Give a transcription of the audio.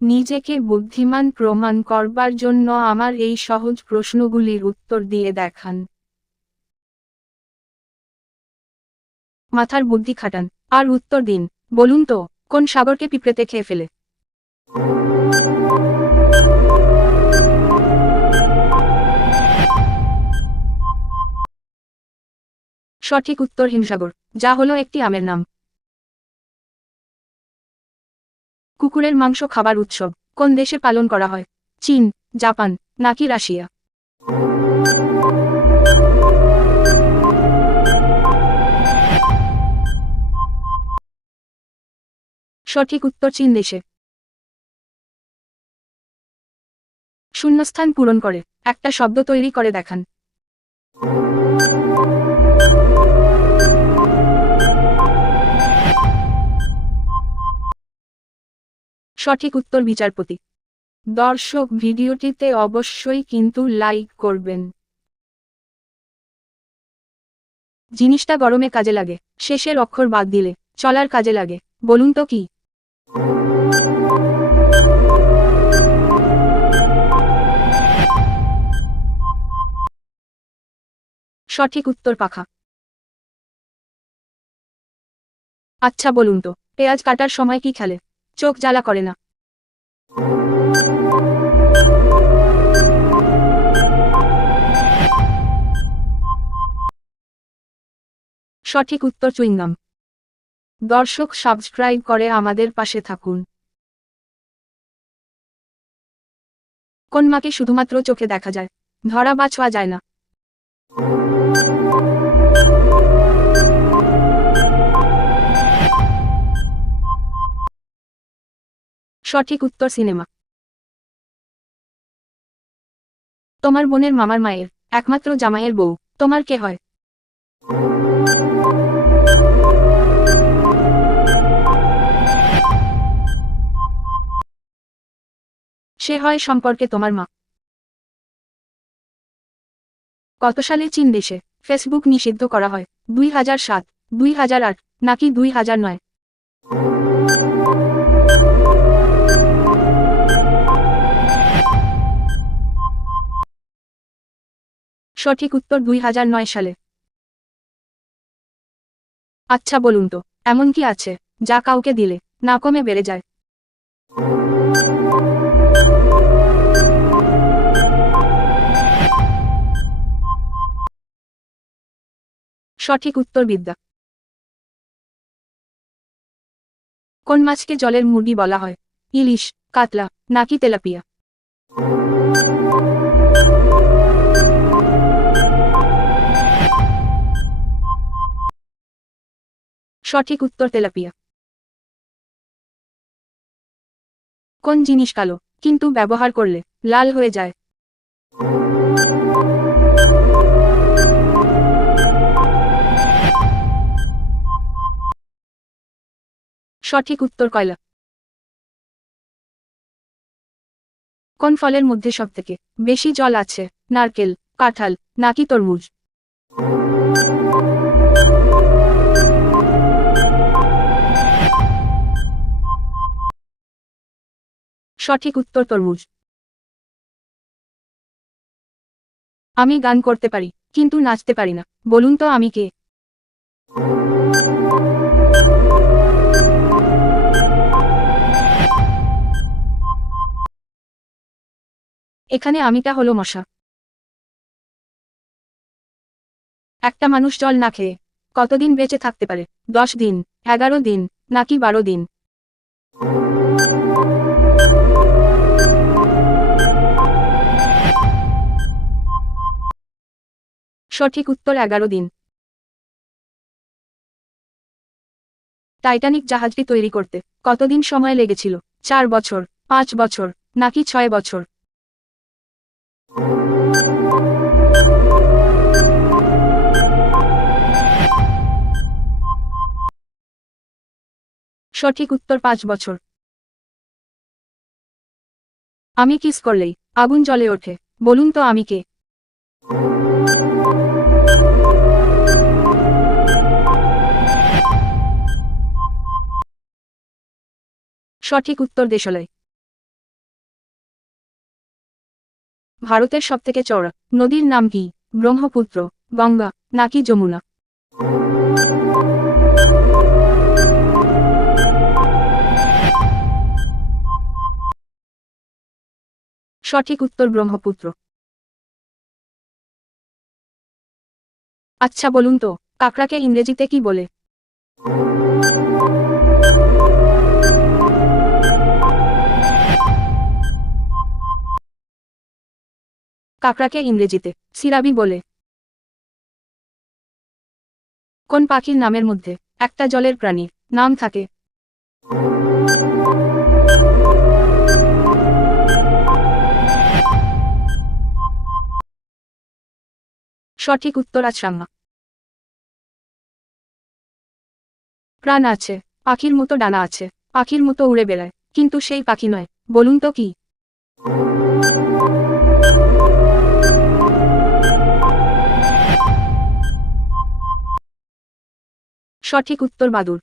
নিজেকে বুদ্ধিমান প্রমাণ করবার জন্য আমার এই সহজ প্রশ্নগুলির উত্তর দিয়ে দেখান। মাথার বুদ্ধি খাটান। আর উত্তর দিন। বলুন তো, কোন সাগরকে পিঁপড়েতে খেয়ে ফেলে? সঠিক উত্তর হিমসাগর, যা হলো একটি আমের নাম। কুকুরের মাংস খাবার উৎসব, কোন দেশে পালন করা হয়? চীন, জাপান, নাকি রাশিয়া? সঠিক উত্তর চীন দেশে। শূন্যস্থান পূরণ করে, একটা শব্দ তৈরি করে দেখান। সঠিক উত্তর বিচারপতি। দর্শক, ভিডিওটিতে অবশ্যই কিন্তু লাইক করবেন। জিনিসটা গরমে কাজে লাগে, শেষের অক্ষর বাদ দিলে চলার কাজে লাগে, বলুন তো কি? সঠিক উত্তর পাখা। আচ্ছা বলুন তো, পেঁয়াজ কাটার সময় কি খেলে? চোখ জ্বালা করে না। সঠিক উত্তর চুইংগাম। দর্শক সাবস্ক্রাইব করে আমাদের পাশে থাকুন। কোন মাকে শুধুমাত্র চোখে দেখা যায়, ধরা বা ছোঁয়া যায় না। সঠিক উত্তর সিনেমা। তোমার বোনের মামার মায়ের, একমাত্র জামাইয়ের বউ, তোমার কে হয়? সে হয় সম্পর্কে তোমার মা। কত সালে চীন দেশে ফেসবুক নিষিদ্ধ করা হয়? দুই হাজার সাত, দুই হাজার আট, নাকি দুই হাজার নয়? সঠিক উত্তর দুই হাজার নয় সালে। আচ্ছা বলুন তো, এমন কি আছে, যা কাউকে দিলে না কমে বেড়ে যায়? সঠিক উত্তর বিদ্যা কোন মাছকে জলের মুরগি বলা হয়? ইলিশ, কাতলা, নাকি তেলাপিয়া? সঠিক উত্তর তেলাপিয়া। কোন জিনিস কালো, কিন্তু ব্যবহার করলে লাল হয়ে যায়। সঠিক উত্তর কয়লা? কোন ফলের মধ্যে সবথেকে বেশি জল আছে? নারকেল, কাঁঠাল, নাকি তরমুজ? সঠিক উত্তর তরমুজ। আমি গান করতে পারি, কিন্তু নাচতে পারি না। বলুন তো আমি কে? এখানে আমিটা হলো মশা। একটা মানুষ জল না খেয়ে কতদিন বেঁচে থাকতে পারে? দশ দিন, এগারো দিন, নাকি বারো দিন? সঠিক উত্তর, এগারো দিন। টাইটানিক জাহাজটি তৈরি করতে কতদিন সময় লেগেছিল? চার বছর, পাঁচ বছর, নাকি ছয় বছর? সঠিক উত্তর পাঁচ বছর। আমি কিস করলেই আগুন জ্বলে ওঠে। বলুন তো আমি কে? সঠিক উত্তর দেশালয়। ভারতের সবথেকে চড়া নদীর নাম কি? ব্রহ্মপুত্র, গঙ্গা, নাকি যমুনা? সঠিক উত্তর ব্রহ্মপুত্র। আচ্ছা বলুন তো, কাকড়াকে ইংরেজিতে কি বলে? কাকড়াকে ইংরেজিতে সিরাবি বলে। কোন পাখির নামের মধ্যে একটা জলের প্রাণীর নাম থাকে? সঠিক উত্তর আচরাঙ্গা প্রাণ আছে, পাখির মতো ডানা আছে, পাখির মতো উড়ে বেড়ায়, কিন্তু সেই পাখি নয়, বলুন তো কি? সঠিক উত্তর বাদুর